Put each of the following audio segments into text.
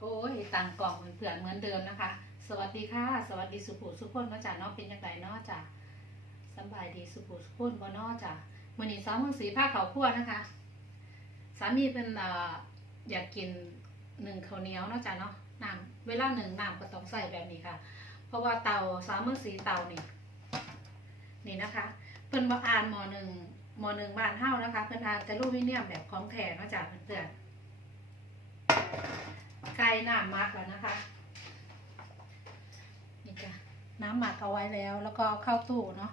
โอ้ยต่างกล่องเพื่อนเหมือนเดิมนะคะ สวัสดีค่ะ สวัสดีสุภูสุพนเนาะจ้ะเนาะเป็นยังไงเนาะจ้ะสบายดีสุภูสุพนบ่เนาะจ้ะมื้อนี้สาวเมืองสีผ้าขาวคั่วนะคะ สามีเป็นออยากกินหนึ่งข้าวเหนียวเนาะจ้ะเนาะน้ำเวลาหนึ่งน้ำก็ต้องใส่แบบนี้ค่ะ เพราะว่าเตาสาวเมืองสีเตานี่นี่นะคะเพิ่นมาอ่านหมอหนึ่งหมอหนึ่งบ้านเฮานะคะ เพิ่นอ่านแต่ลูกวิเนียมแบบของแท้เนาะจ้ะเพื่อนๆ ไก่น้ำมักแล้วนะคะ นี่จ้ะน้ำหมักเอาไว้แล้ว แล้วก็เข้าตู้เนาะ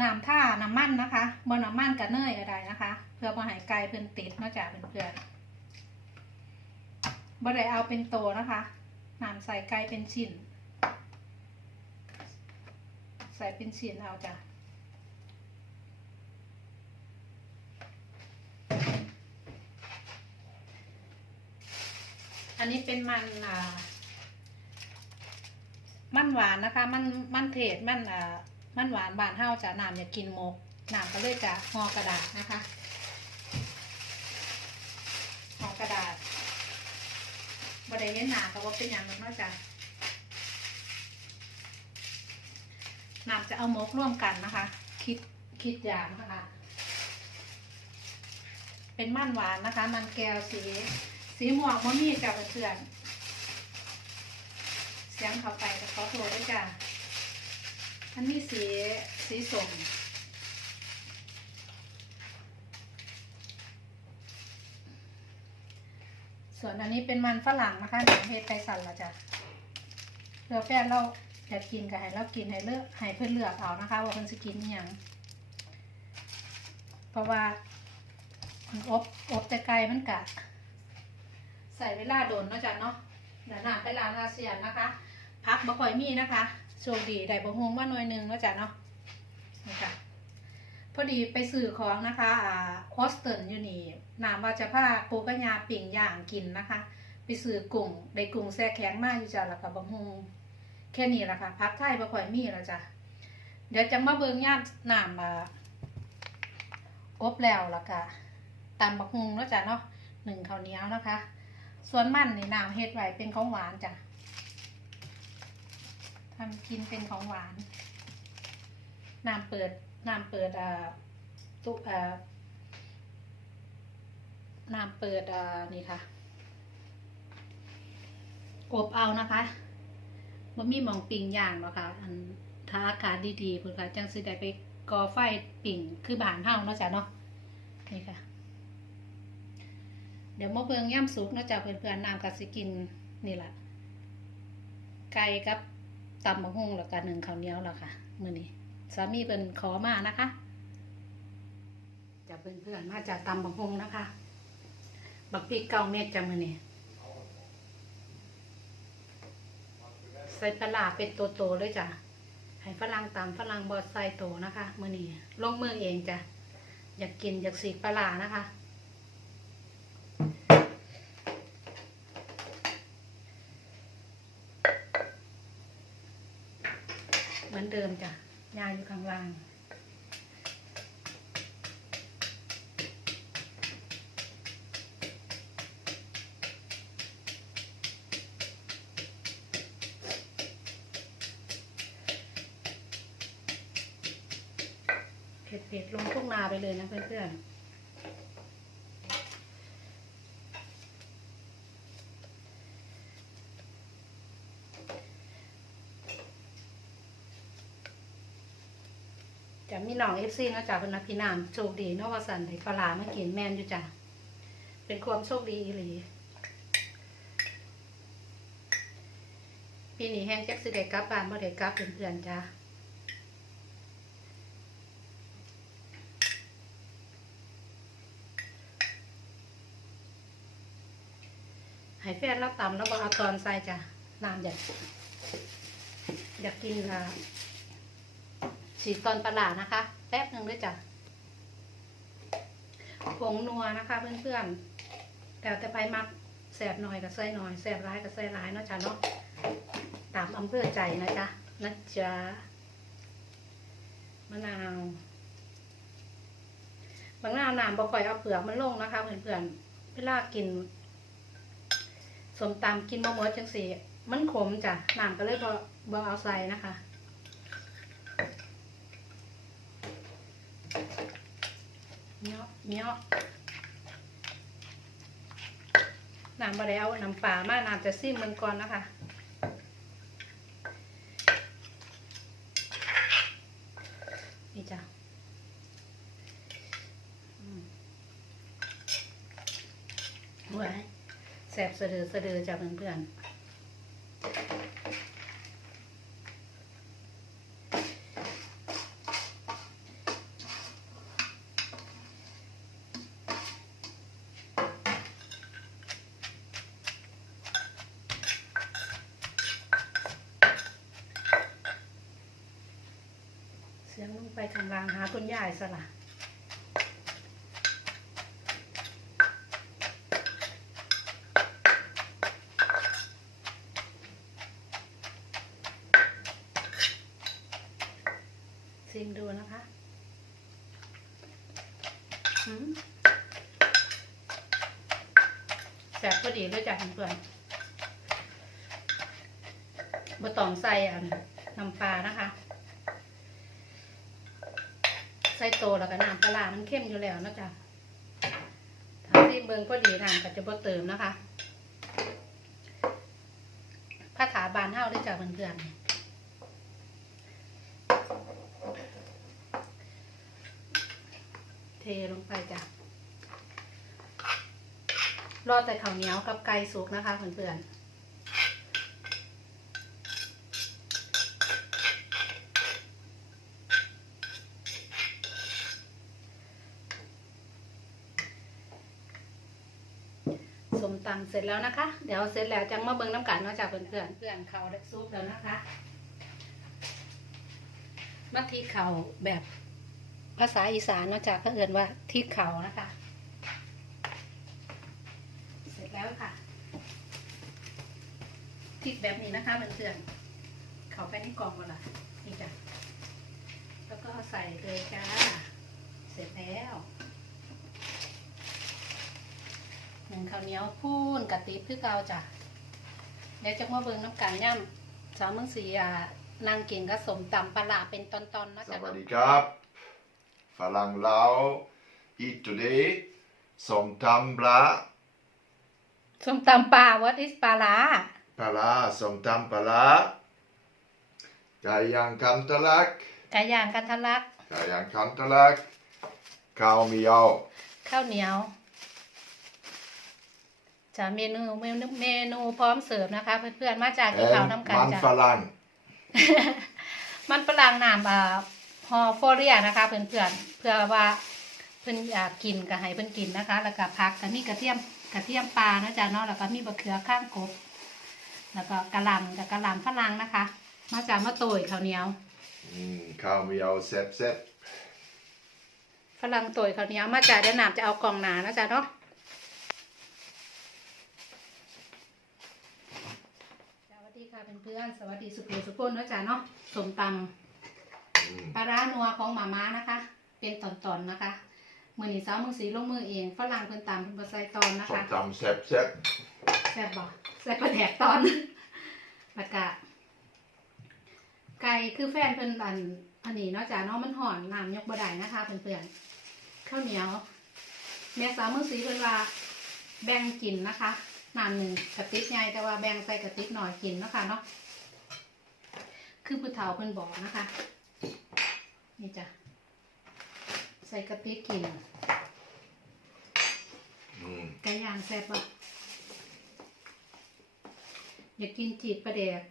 น้ำท่าน้ำมันนะคะบนน้ำมันกับเนยก็ได้นะคะ เพื่อมาให้ไก่เพิ่อนติดนาะจ้ะเพื่อนๆบ่ได้เอาเป็นโตนะคะน้ำใส่ไก่เป็นชิ้น ใส่เป็นชิ้นเอาจ้ะ อันนี้เป็นมันอ่ามันหวานนะคะ มันมันเทศมันอ่ามันหวานบานเท่าจะน้ำอยากกินมกน้ำก็เลยจะห่อกระดาษนะคะห่อกระดาษบริเวณหนาก็ว่าเป็นอย่างนั้นเนาะจ้ะน้ำจะเอามกร่วมกันนะคะ คิดคิดอย่างนะคะ เป็นมันหวานนะคะ มันแก้วสี สีม่วงมะมีจ้ะเพื่อนเสียงเขาไปแต่ขอโทษด้วยจ้ะอันนี้สีสีส้มส่วนอันนี้เป็นมันฝรั่งนะคะหนังเฮ็ดไก่สันละจ้ะเพื่อแฟนเราอยากกินก็ให้เรากินให้เลือกให้เพื่อนเลือกเอานะคะ ว่าเพื่อนจะกินอย่างเพราะว่าอบอบแต่ไก่มันกะ ใส่เวลาโดนเนาะจ้ะเนาะเดี๋ยวหนาไปร้านอาเซียนนะคะ พักบ่ค่อยมีนะคะโชคดีได้บ่ฮวงว่าหน่วยหนึ่งเนาะจ้ะเนาะนี่ค่ะพอดีไปซื้อของนะคะอ่าคอสเตินอยู่นี่นามว่าจะพาปูกัญญาปิ่งย่างกินนะคะ ไปซื้อกุ้งได้กุ้งแซ่แข็งมากอยู่จ้ะแล้วก็บ่ฮวงแค่นี้แหละค่ะพักไทยบ่ค่อยมีแล้วจ้ะเดี๋ยวจะมาเบิ่งย่ามน้ำอ่าอบแล้วแล้วก็ตำบักฮุงเนาะจ้ะเนาะหนึ่งข้าวเหนียวนะคะ ส่วนมันนี่น้ำเฮ็ดไว้เป็นของหวานจ้ะทำกินเป็นของหวานน้ำเปิดน้ำเปิดอ่าตุอ่าน้ำเปิดอ่านี่ค่ะอบเอานะคะบ่มีหมองปิ่งย่างเนาะค่ะอันถ้าอากาศดีๆเพิ่นค่ะจังสิได้ไปก่อไฟปิ่งคือบานเฮาเนาะจ้ะเนาะนี่ค่ะ ดี๋ยวมาเบิ่งย่ำสุกนาะจ้ะเพื่อนๆน้ำกับสิกินนี่แหละไก่กับตำมะฮุ่งแล้วก็หนึ่งข้าวเหนียวแล้วค่ะมื้อนี้สามีเป็นขอมานะคะจะเพื่อนๆมาจากตำมะฮุ่งนะคะ บักพริกเก้าเม็ดจ้ะมื้อนี้ใส่ปลาเป็นโตๆเลยจ้ะให้ฝรั่งตำฝรั่งบอดใส่โตนะคะมื้อนี้ลงมือเองจ้ะอยากกินอยากสีปลาร้านะคะ เหมื อนเดิมจ้ะยาอยู่ข้างล่างเผ็ดๆลงทุ่งนาไปเลยนะเพื่อนๆ จะมีน้องเอฟซีนะจ๊ะเป็นนักพี่นามโชคดีเนอกวาสันไห้ปลาร้ามากินแมนอยู่จ้ะเป็นความโชคดีอีหลีปีนี้แห้งแจ็คสิเด็กลับบ้านบ่เด็กลับเพื่อนๆจ้ะให้แฟนเราตำแล้วบเอาตอนใส่จ้ะน้ำอยากอยากกินค่ะ สีดตอนปลาร้านะคะ แป๊บหนึ่งด้วยจ้ะผงนัวนะคะเพื่อนๆแต่แต่ไปมักแสบหน่อยกับใส่หน่อยแสบร้ายกับใส่ร้ายเนาะจ้ะเนาะตามอำเภอใจนะจ๊ะนะจ๊ะมะนาวบางหน้าวน้ำบ่ค่อยเอาเปลือกมันลงนะคะเพื่อนๆเวลากินสมตำกินบ่หมดจังสีมันขมจ้ะหน้ำก็เลยบ่บ่เอาใส่นะคะ เนาะเนาะน้ำบ่ได้เอาน้ำปลามาน้ำจะซิมมันก่อนนะคะนี่จ้ะอืมเว้ยแสบสะดือสะดือจ้ะเพื่อนๆเสียงลงไปข้าง ล่ายายสละซิมดูนะคะแสบพอดีเลยจ้ะเพื่อนบะตองใส่อันน้ำปลานะคะ ใส่โตแล้วก็น้ำปลามันเข้มอยู่แล้วนะจ๊ะถ้าซีเบิงพอดีน้ำก็จะบ่เติมนะคะภาษาบานเฮาได้จ้ะเพื่อนๆเทลงไปจ้ะรอแต่ข้าวเหนียวกับไก่สุกนะคะเพื่อนๆ เสร็จแล้วนะคะ เดี๋ยวเสร็จแล้วจังมาเบิ่งน้ำกันเนาะจ้ะเพื่อนๆเพื่อนเขาได้ซุปแล้วนะคะมาที่เขาแบบภาษาอีสานเนาะจ้ะเขาเอ่นว่าที่เขานะคะ เสร็จแล้วค่ะพริกแบบนี้นะคะเพื่อนๆเขาไปในกล่องก่อนละนี่จ้ะแล้วก็ใส่เลยจ้า เสร็จแล้วหนึ่ง ข้าวเหนียวพูนกะติบคือเก่าจ้ะเดี๋ยวจะมาเบิ่งน้ำกันย่ำสามมึงสีอ่านางกินก็สมตำปลาร้าเป็นตอนๆเนาะสจ้ะวัสดีครับฝรั่งลาวอีก today ส้มตำปลาสมตำปลา what is ปลาร้าปลาร้าส้มตำปลาร้าไก่ย่างคันตะลักไก่ย่างกันทะลักไก่ย่างคันตะลักข้าวเหนียวข้าวเหนียว จะเมนูเมนูเมนูพร้อมเสิร์ฟนะคะ เพื่อนๆมาจากแอที่เขานน้ำกันมันจ้ะ ฝรั่ง มันฝรั่งน้ำอ่าฮอโฟเรียนะคะเพื่อนๆเพื่อว่าเพิ่นอยากกินก็ให้เพิ่นกินนะคะ แล้วก็ผักก็มีกระเทียมกระเทียมปลานะจ๊ะเนาะแล้วก็มีบะเขือข้างกบ แล้วก็กะหล่ำกับกะหล่ำฝรั่งนะคะ มาจากมะโตยข้าวเหนียวอืมข้าวเหนียวแซ่บแซ่บฝรั่งโตยข้าวเหนียวมาจากเดี๋ยวน้ำจะเอากล่องหนานะจ๊ะเนาะสวัส ดีค่ะเพื่อนๆสวัสดีสุขสุขคนนะจ๊ะเนาะสมตำอืมปลาร้านัวของหมาม้านะคะ เป็นตอนๆนะคะมือนีสาวมือสีลงมือเองฝรั่งเพิ่นตามเพิ่นบ่ใส่ตอนนะส้มคะตำแซ่บแซ่บแซ่บบ่ใส่ปลาแดกตอนแล้วก็ไก่คือแฟนเพิ่นอันอันนี้เนาะจ้ะเนาะมันห่อนน้ำยกบ่ได้นะคะเพื่อนๆข้าวเหนียว แม่สาวมือสีเพิ่นว่าแบ่งกินนะคะ น้ำหนึ่งกระติกใหญ่แต่ว่าแบ่งใส่กระติกหน่อยกินเนาะคะเนาะคือผู้เฒ่าเพิ่นบอกนะคะ นี่จ้ะใส่กระติกกินอืมไก่ย่างแซ่บปะอยากกินจีดปลาแดก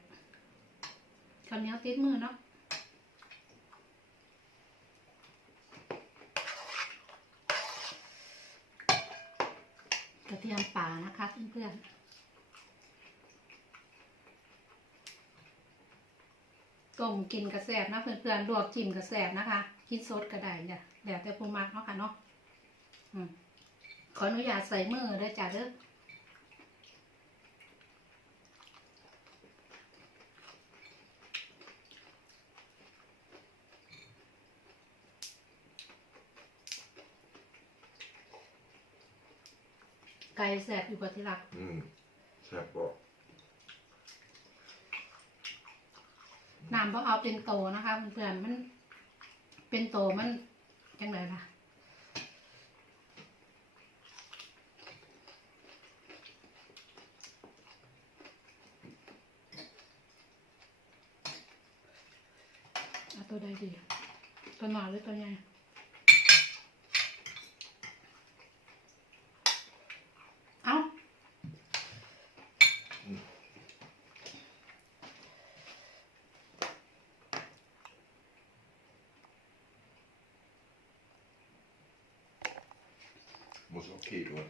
ข้าวเหนียวติดมือเนาะ กระเทียมป่านะคะเพื่อนๆต้มกินกระแสบนะเพื่อนๆลวกจิ้มกระแสบนะคะกินสดก็ได้จ้ะแล้วแต่ผู้มักเนาะค่ะเนาะขออนุญาตใส่มือเด้อจ้ะเด้อ ไก่แสบอยู่กับที่รักอืมแซ่บบอกน้ำต้องเอาเป็นโตนะคะเพื่อนๆมัน เป็นโตมันจังไงล่ะเอาตัวใดดี ตัวหนาหรือตัวใหญ่ Museo Kehlung